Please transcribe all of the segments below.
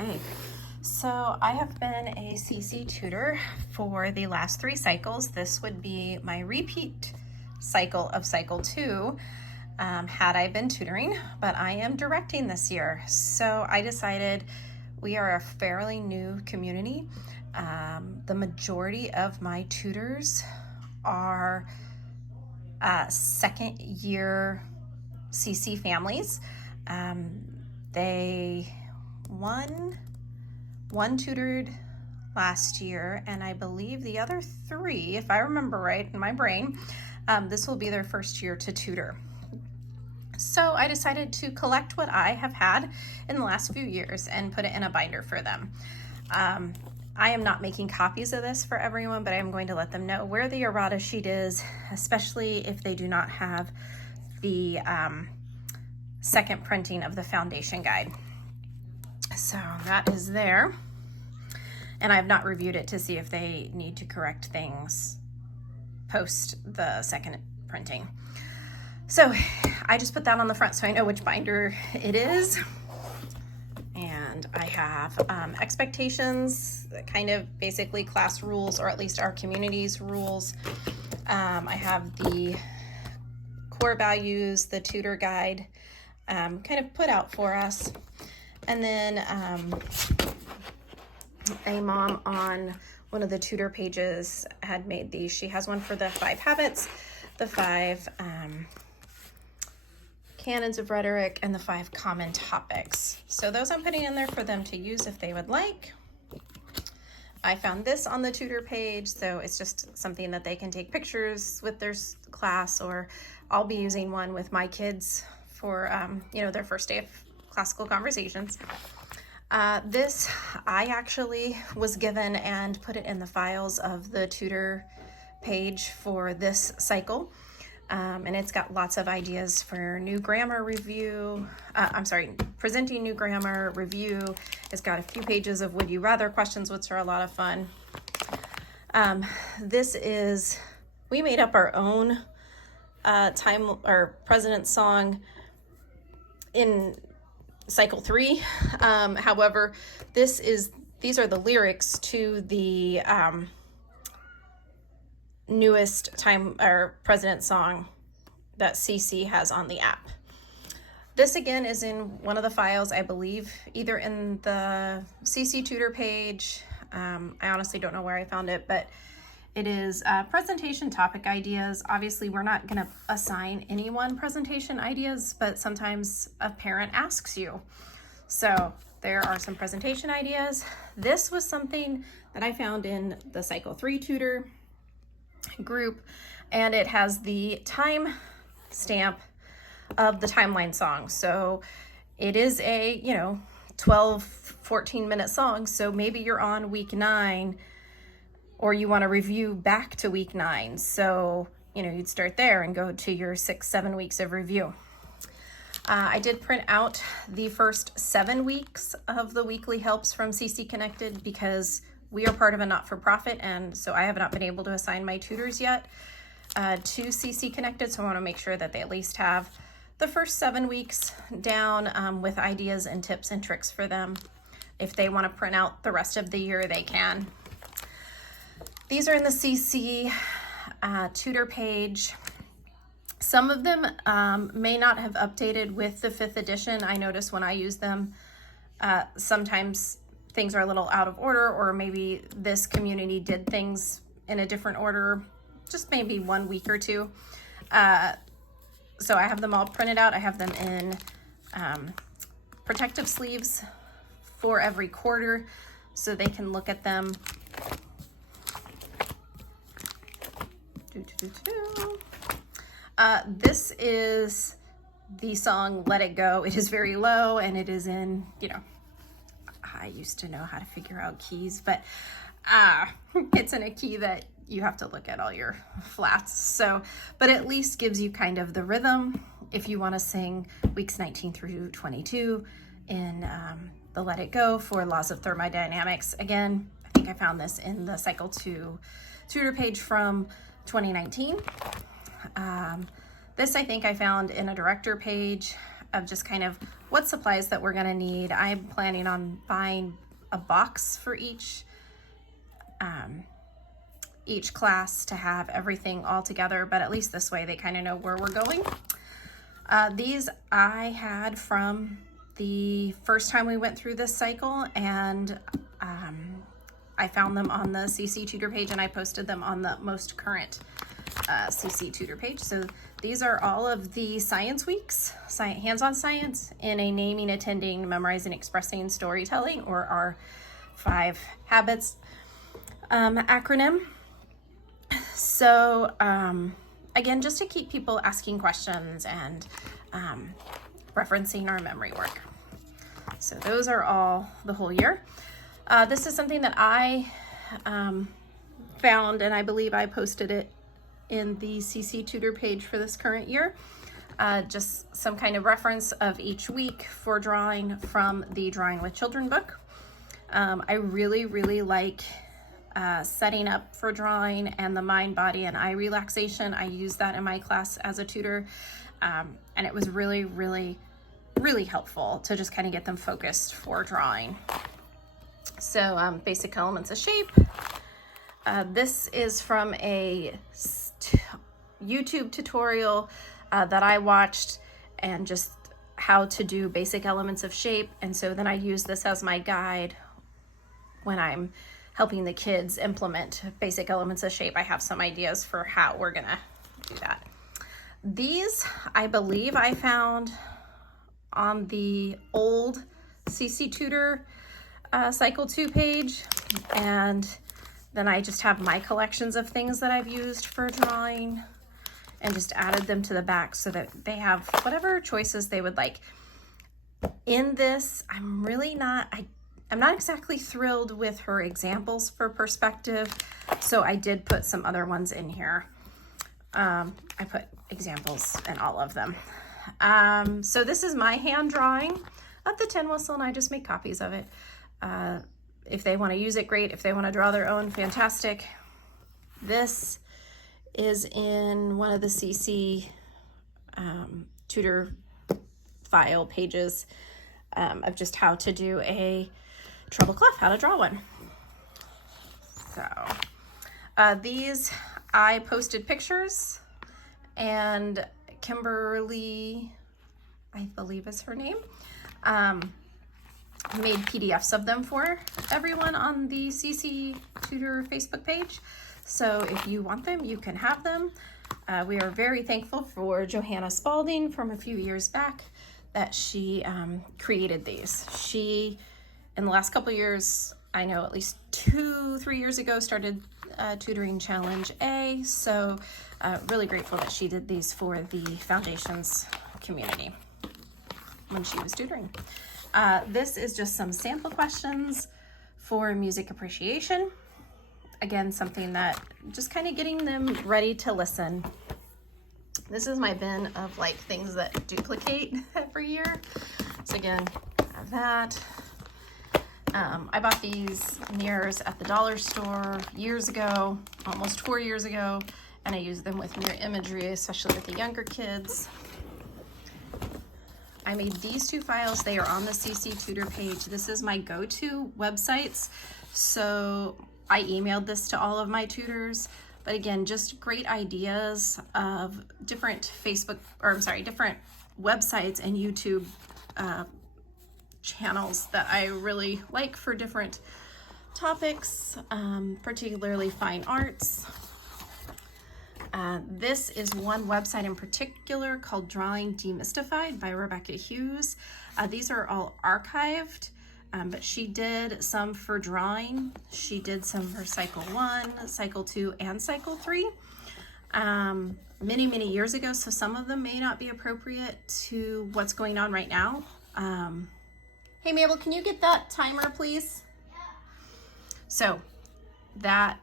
Okay, so I have been a CC tutor for the last 3 cycles. This would be my repeat cycle of cycle 2 had I been tutoring, but I am directing this year. So I decided we are a fairly new community. The majority of my tutors are second year CC families. One tutored last year, and I believe the other 3, if I remember right in my brain, this will be their first year to tutor. So I decided to collect what I have had in the last few years and put it in a binder for them. I am not making copies of this for everyone, but I am going to let them know where the errata sheet is, especially if they do not have the second printing of the foundation guide. So that is there. And I've not reviewed it to see if they need to correct things post the second printing. So I just put that on the front so I know which binder it is. And I have expectations, kind of basically class rules, or at least our community's rules. I have the core values, the tutor guide, kind of put out for us. And then a mom on one of the tutor pages had made these. She has one for the 5 habits, the 5 canons of rhetoric, and the 5 common topics. So those I'm putting in there for them to use if they would like. I found this on the tutor page, so it's just something that they can take pictures with their class, or I'll be using one with my kids for their first day of classical conversations. This I actually was given and put it in the files of the tutor page for this cycle. And it's got lots of ideas for new grammar review. Presenting new grammar review. It's got a few pages of would you rather questions, which are a lot of fun. We made up our own president's song in cycle 3. However, these are the lyrics to the newest president song that CC has on the app. This again is in one of the files, I believe, either in the CC tutor page. I honestly don't know where I found it, but it is presentation topic ideas. Obviously, we're not going to assign anyone presentation ideas, but sometimes a parent asks you. So there are some presentation ideas. This was something that I found in the cycle 3 tutor group, and it has the time stamp of the timeline song. So it is a 12-14 minute song, so maybe you're on week 9 or you want to review back to week 9, so you'd start there and go to your 6-7 weeks of review. I did print out the first 7 weeks of the weekly helps from CC Connected because we are part of a not-for-profit, and so I have not been able to assign my tutors yet to CC Connected, so I want to make sure that they at least have the first 7 weeks down with ideas and tips and tricks for them. If they want to print out the rest of the year, they can. These are in the CC tutor page. Some of them may not have updated with the 5th edition. I notice when I use them, sometimes things are a little out of order, or maybe this community did things in a different order, just maybe 1 week or 2. So I have them all printed out. I have them in protective sleeves for every quarter so they can look at them. This is the song Let It Go. It is very low, and it is in, I used to know how to figure out keys, but it's in a key that you have to look at all your flats. So, but at least gives you kind of the rhythm if you want to sing weeks 19 through 22 in the Let It Go for laws of thermodynamics. Again, I think I found this in the cycle 2 tutor page from 2019. This I think I found in a director page. of just kind of what supplies that we're gonna need. I'm planning on buying a box for each class to have everything all together, but at least this way they kind of know where we're going. These I had from the first time we went through this cycle, and I found them on the CC Tutor page, and I posted them on the most current CC Tutor page. So these are all of the science weeks, hands-on science in a naming, attending, memorizing, expressing, storytelling, or our 5 habits acronym. So again, just to keep people asking questions and referencing our memory work. So those are all the whole year. This is something that I found, and I believe I posted it in the CC Tutor page for this current year. Just some kind of reference of each week for drawing from the Drawing with Children book. I really, really like setting up for drawing and the mind, body, and eye relaxation. I use that in my class as a tutor, and it was really, really, really helpful to just kind of get them focused for drawing. So basic elements of shape. This is from a YouTube tutorial that I watched, and just how to do basic elements of shape. And so then I use this as my guide when I'm helping the kids implement basic elements of shape. I have some ideas for how we're gonna do that. These, I believe I found on the old CC Tutor Cycle 2 page, and then I just have my collections of things that I've used for drawing and just added them to the back so that they have whatever choices they would like. In this, I'm not exactly thrilled with her examples for perspective, so I did put some other ones in here. I put examples in all of them. So this is my hand drawing of the tin whistle, and I just make copies of it. If they want to use it, great. If they want to draw their own, fantastic. This is in one of the CC Tutor file pages of just how to do a treble clef, how to draw one. So these, I posted pictures, and Kimberly, I believe is her name, made PDFs of them for everyone on the CC Tutor Facebook page. So if you want them, you can have them. We are very thankful for Johanna Spalding from a few years back that she created these. She, in the last couple years, I know at least 2-3 years ago, started tutoring Challenge A. So really grateful that she did these for the Foundations community when she was tutoring. This is just some sample questions for music appreciation. Again, something that just kind of getting them ready to listen. This is my bin of like things that duplicate every year. So again, I have that. I bought these mirrors at the dollar store years ago, almost 4 years ago, and I use them with mirror imagery, especially with the younger kids. I made these 2 files. They are on the CC Tutor page. This is my go-to websites. So I emailed this to all of my tutors, but again, just great ideas of different different websites and YouTube channels that I really like for different topics, particularly fine arts. This is one website in particular called Drawing Demystified by Rebecca Hughes. These are all archived, but she did some for drawing. She did some for Cycle 1, Cycle 2, and Cycle 3 many, many years ago, so some of them may not be appropriate to what's going on right now. Hey Mabel, can you get that timer, please? Yeah. So that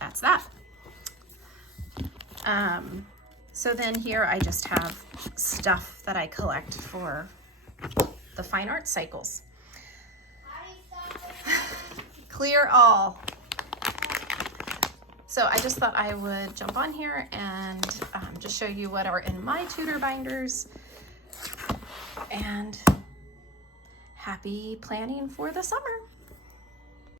that's that. So then here I just have stuff that I collect for the fine arts cycles. Clear all. So I just thought I would jump on here and just show you what are in my tutor binders. And happy planning for the summer.